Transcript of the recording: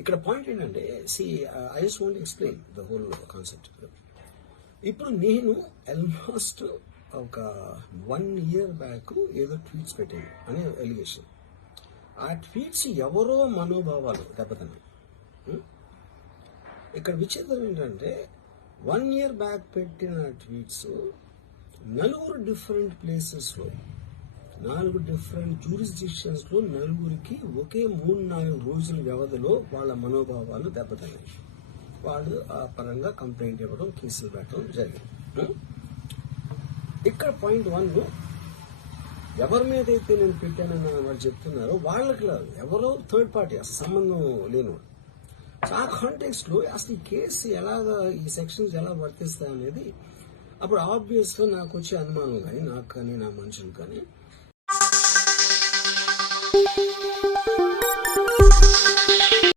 ఇక్కడ పాయింట్ ఏంటంటే I just want explain the whole concept. ఇప్పుడు నేను ఆల్మోస్ట్ ఒక 1 year బ్యాక్ ఏదో ట్వీట్స్ పెట్టాను అనే ఎలిగేషన్. ఆ ట్వీట్స్ ఎవరో మనోభావాలు దెబ్బతిన్నాయి. ఇక్కడ విచిత్రం ఏంటంటే 1 year బ్యాక్ పెట్టిన ట్వీట్స్ 4 డిఫరెంట్ ప్లేసెస్లో 4 డిఫరెంట్ జ్యూరిస్డిక్షన్స్లో 4కి ఒకే 3-4 రోజుల వ్యవధిలో వాళ్ళ మనోభావాలు దెబ్బతిన్నాయి. వాళ్ళు ఆ పరంగా కంప్లైంట్ ఇవ్వడం, కేసులు పెట్టడం జరిగింది. ఇక్కడ పాయింట్ 1, ఎవరి మీద అయితే నేను పెట్టానని వాళ్ళు చెప్తున్నారో వాళ్ళకి లేదు, ఎవరో థర్డ్ పార్టీ, అసలు సంబంధం లేనివాడు. ఆ కాంటెక్స్ట్ లో అసలు ఈ కేసు ఎలాగా, ఈ సెక్షన్స్ ఎలా వర్తిస్తాయి అనేది అప్పుడు ఆబ్వియస్ గా నాకు వచ్చే అనుమానం కానీ, నాకు కానీ, నా మనుషులు కానీ